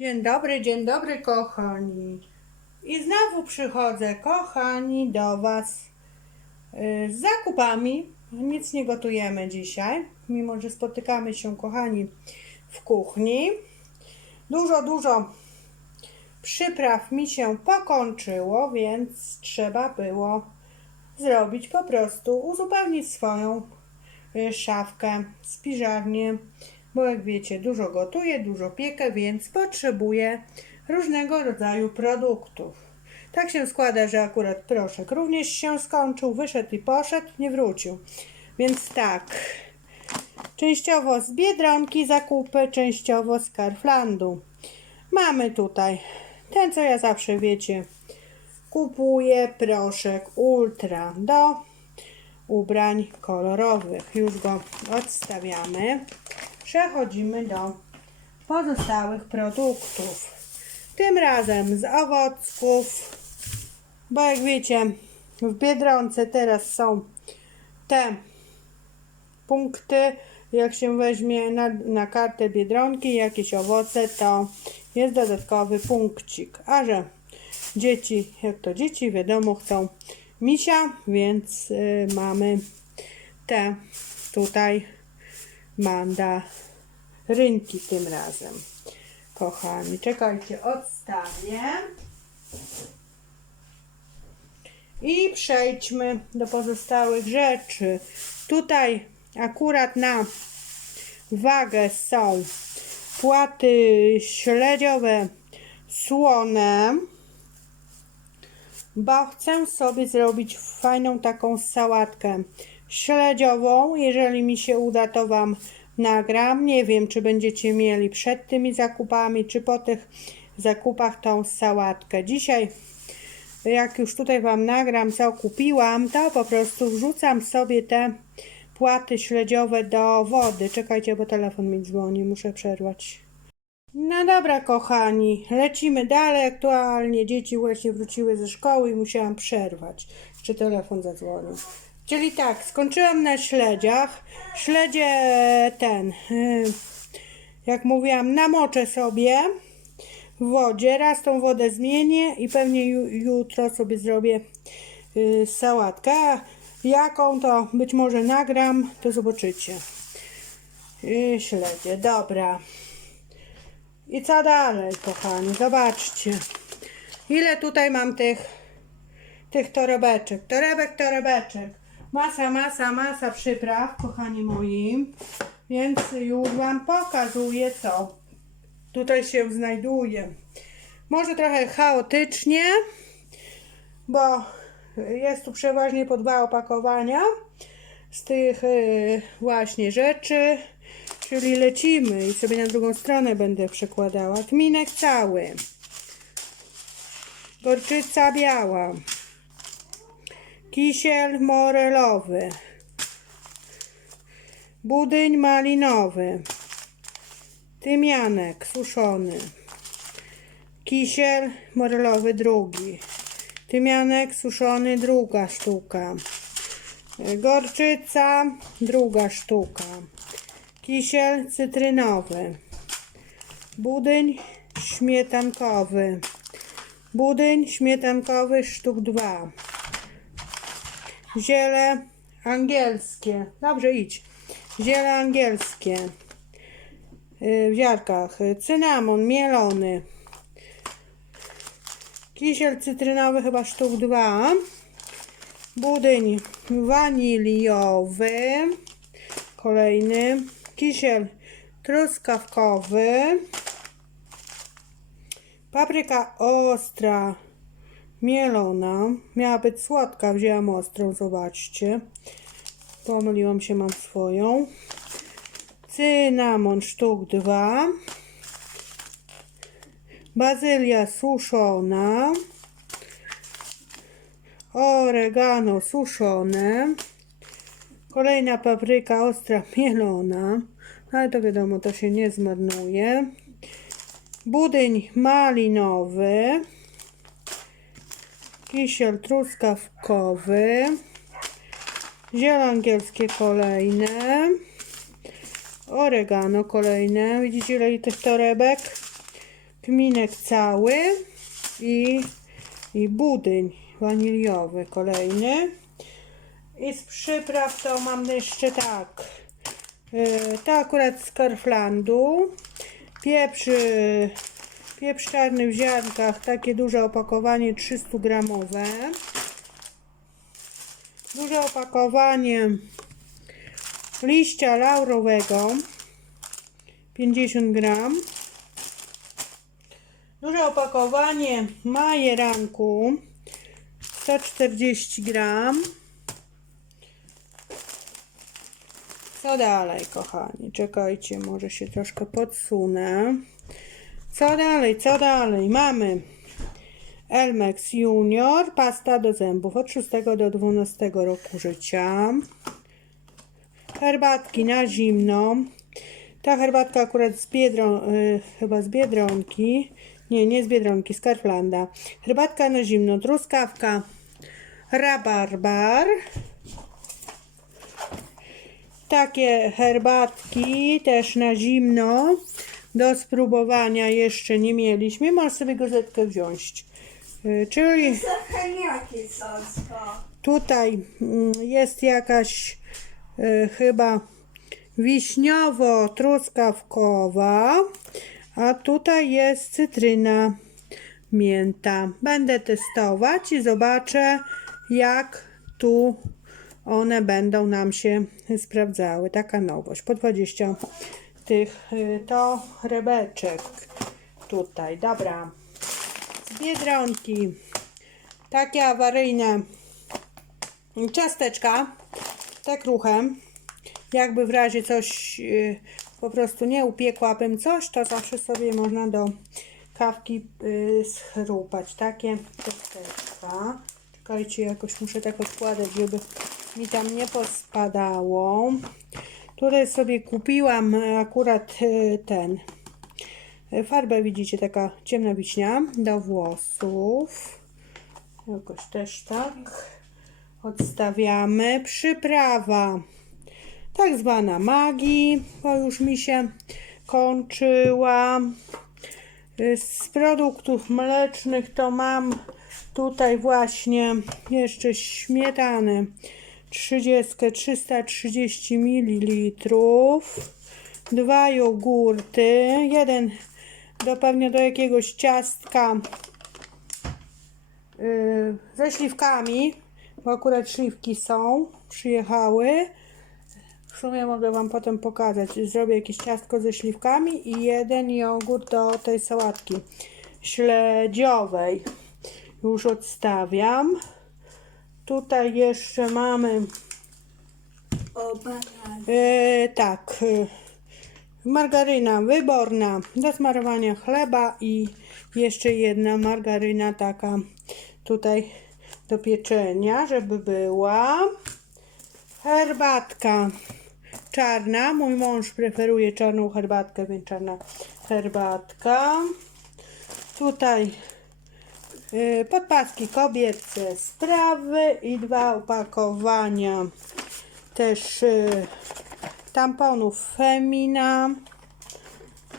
Dzień dobry, dzień dobry, kochani. I znowu przychodzę, kochani, do Was y, z zakupami. Nic nie gotujemy dzisiaj, mimo że spotykamy się, kochani, w kuchni. Dużo, dużo przypraw mi się pokończyło, więc trzeba było zrobić po prostu, uzupełnić swoją y, szafkę, spiżarnię, bo jak wiecie, dużo gotuję, dużo piekę, więc potrzebuję różnego rodzaju produktów. Tak się składa, że akurat proszek również się skończył, wyszedł i poszedł, nie wrócił. Więc tak, częściowo z Biedronki zakupy, częściowo z Carflandu. Mamy tutaj ten, co ja zawsze wiecie, kupuję proszek Ultra do ubrań kolorowych. Już go odstawiamy. Przechodzimy do pozostałych produktów. Tym razem z owoców, bo jak wiecie, w Biedronce teraz są te punkty. Jak się weźmie na, na kartę Biedronki jakieś owoce, to jest dodatkowy punkcik. A że dzieci, jak to dzieci, wiadomo, chcą misia, więc y, mamy te tutaj mandarynki tym razem. Kochani, czekajcie, odstawię. I przejdźmy do pozostałych rzeczy. Tutaj akurat na wagę są płaty śledziowe słone, bo chcę sobie zrobić fajną taką sałatkę śledziową. Jeżeli mi się uda, to Wam nagram. Nie wiem, czy będziecie mieli przed tymi zakupami, czy po tych zakupach tą sałatkę. Dzisiaj jak już tutaj Wam nagram, co kupiłam, to po prostu wrzucam sobie te płaty śledziowe do wody. Czekajcie, bo telefon mi dzwoni, muszę przerwać. No dobra, kochani, lecimy dalej. Aktualnie dzieci właśnie wróciły ze szkoły i musiałam przerwać. Czy telefon zadzwonił? Czyli tak, skończyłam na śledziach. Śledzie ten, y, jak mówiłam, namoczę sobie w wodzie. Raz tą wodę zmienię i pewnie ju, jutro sobie zrobię y, sałatkę. Jaką to być może nagram, to zobaczycie. Y, śledzie, dobra. I co dalej, kochani? Zobaczcie. Ile tutaj mam tych, tych torebeczek. Torebek, torebeczek. Masa, masa, masa przypraw, kochani moi. Więc już Wam pokazuję, co tutaj się znajduje. Może trochę chaotycznie, bo jest tu przeważnie po dwa opakowania z tych y, właśnie rzeczy. Czyli lecimy i sobie na drugą stronę będę przekładała. Kminek cały. Gorczyca biała. Kisiel morelowy. Budyń malinowy. Tymianek suszony. Kisiel morelowy drugi. Tymianek suszony druga sztuka. Gorczyca druga sztuka. Kisiel cytrynowy. Budyń śmietankowy. Budyń śmietankowy sztuk 2. Ziele angielskie. Dobrze, idź. Ziele angielskie. Y, W ziarkach. Cynamon mielony. Kisiel cytrynowy chyba sztuk 2. Budyń waniliowy. Kolejny. Kisiel truskawkowy. Papryka ostra, mielona. Miała być słodka, wzięłam ostrą, zobaczcie. Pomyliłam się, mam swoją. Cynamon sztuk 2. Bazylia suszona. Oregano suszone. Kolejna papryka ostra mielona. No ale to wiadomo, to się nie zmarnuje. Budyń malinowy. Kisiel truskawkowy. Ziele angielskie kolejne. Oregano kolejne. Widzicie ile tych torebek? kminek cały i, i budyń waniliowy kolejny. I z przypraw to mam jeszcze tak. Yy, to akurat z Karflandu. Pieprz, w ziarnkach, takie duże opakowanie 300 gramowe. Duże opakowanie liścia laurowego 50 gram. Duże opakowanie majeranku 140 gram. Co dalej, kochani? Czekajcie, może się troszkę podsunę. Co dalej, co dalej? Mamy Elmex Junior, pasta do zębów od 6 do 12 roku życia. Herbatki na zimno. Ta herbatka akurat z Biedron, y, chyba z Biedronki. Nie, nie z Biedronki, z Karflanda. Herbatka na zimno, truskawka, rabarbar. Takie herbatki też na zimno. Do spróbowania jeszcze nie mieliśmy. Możesz sobie gazetkę wziąć. Y, Czyli tutaj mm, jest jakaś y, chyba wiśniowo-truskawkowa, a tutaj jest cytryna mięta. Będę testować i zobaczę, jak tu one będą nam się sprawdzały. Taka nowość. Po 20 tych y, to rebeczek tutaj. Dobra. Z Biedronki. Takie awaryjne ciasteczka, tak ruchem, jakby w razie coś yy, po prostu nie upiekłabym coś, to zawsze sobie można do kawki yy, schrupać. Takie ciasteczka. Czekajcie, jakoś muszę tak odkładać, żeby mi tam nie pospadało. Tutaj sobie kupiłam e, akurat yy, ten e, farbę, widzicie, taka ciemna wiśnia do włosów. Jakoś też tak. Odstawiamy. Przyprawa. Tak zwana magii, bo już mi się kończyła. Z produktów mlecznych to mam tutaj właśnie jeszcze śmietanę 30, 330 ml. Dwa jogurty. Jeden do pewnie do jakiegoś ciastka yy, ze śliwkami, bo akurat śliwki są, przyjechały. W sumie mogę Wam potem pokazać. Zrobię jakieś ciastko ze śliwkami i jeden jogurt do tej sałatki śledziowej. Już odstawiam. Tutaj jeszcze mamy O banan. E, tak. Margaryna wyborna do smarowania chleba i jeszcze jedna margaryna taka tutaj do pieczenia, żeby była. Herbatka czarna. Mój mąż preferuje czarną herbatkę, więc czarna herbatka. Tutaj podpaski kobiece sprawy i dwa opakowania też y, tamponów Femina.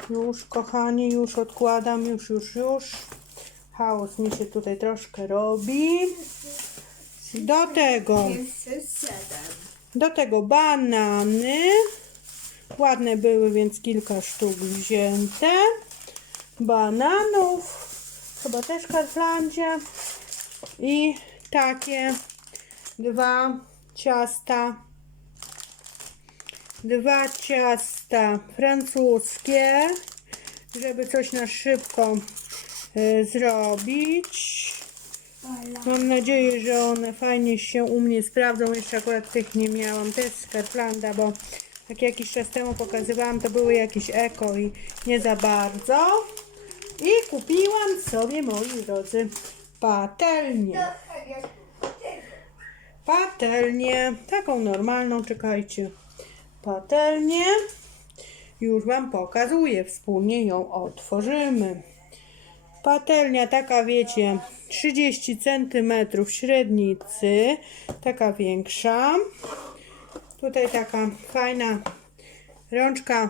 Już, kochani, już odkładam, już, już, już. Chaos mi się tutaj troszkę robi. Do tego, do tego banany. Ładne były, więc kilka sztuk wzięte. Bananów. Chyba też Karflandzie. I takie dwa ciasta dwa ciasta francuskie, żeby coś na szybko e, zrobić. Mam nadzieję, że one fajnie się u mnie sprawdzą. Jeszcze akurat tych nie miałam. Też z Carplanda, bo jak jakiś czas temu pokazywałam, to były jakieś eko i nie za bardzo. I kupiłam sobie, moi drodzy, patelnię. Patelnię, taką normalną, czekajcie. Patelnię. Już Wam pokazuję, wspólnie ją otworzymy. Patelnia taka, wiecie, 30 cm średnicy, taka większa. Tutaj taka fajna rączka,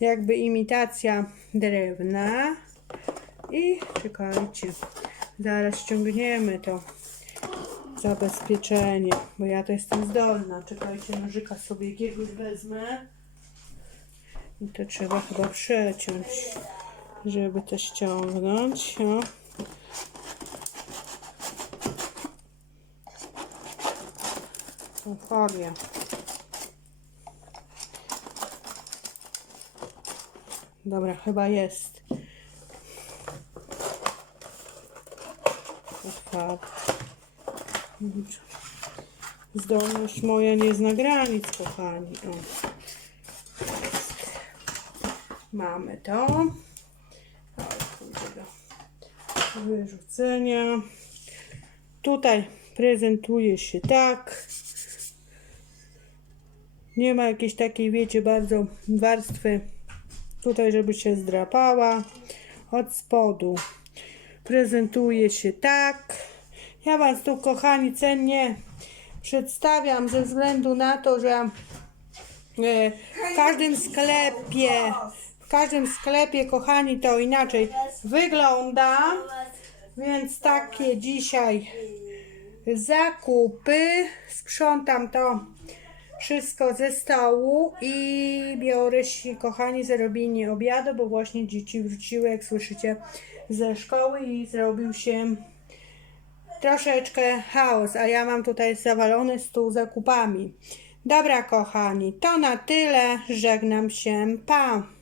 jakby imitacja drewna. I czekajcie, zaraz ściągniemy to zabezpieczenie, bo ja to jestem zdolna. Czekajcie, nożyka sobie jakiegoś wezmę. I to trzeba chyba przeciąć, żeby to ściągnąć. O. Folię. Dobra, chyba jest. Zdolność moja nie zna granic, kochani. O. Mamy to. Do wyrzucenia. Tutaj prezentuje się tak. Nie ma jakiejś takiej, wiecie, bardzo warstwy tutaj, żeby się zdrapała. Od spodu prezentuje się tak. Ja Was tu, kochani, cennie przedstawiam ze względu na to, że e, w każdym sklepie, w każdym sklepie, kochani, to inaczej wygląda. Więc takie dzisiaj zakupy. Sprzątam to wszystko ze stołu i biorę się, kochani, za robienie obiadu, bo właśnie dzieci wróciły, jak słyszycie, ze szkoły i zrobił się troszeczkę chaos, a ja mam tutaj zawalony stół zakupami. Dobra, kochani, to na tyle. Żegnam się. Pa!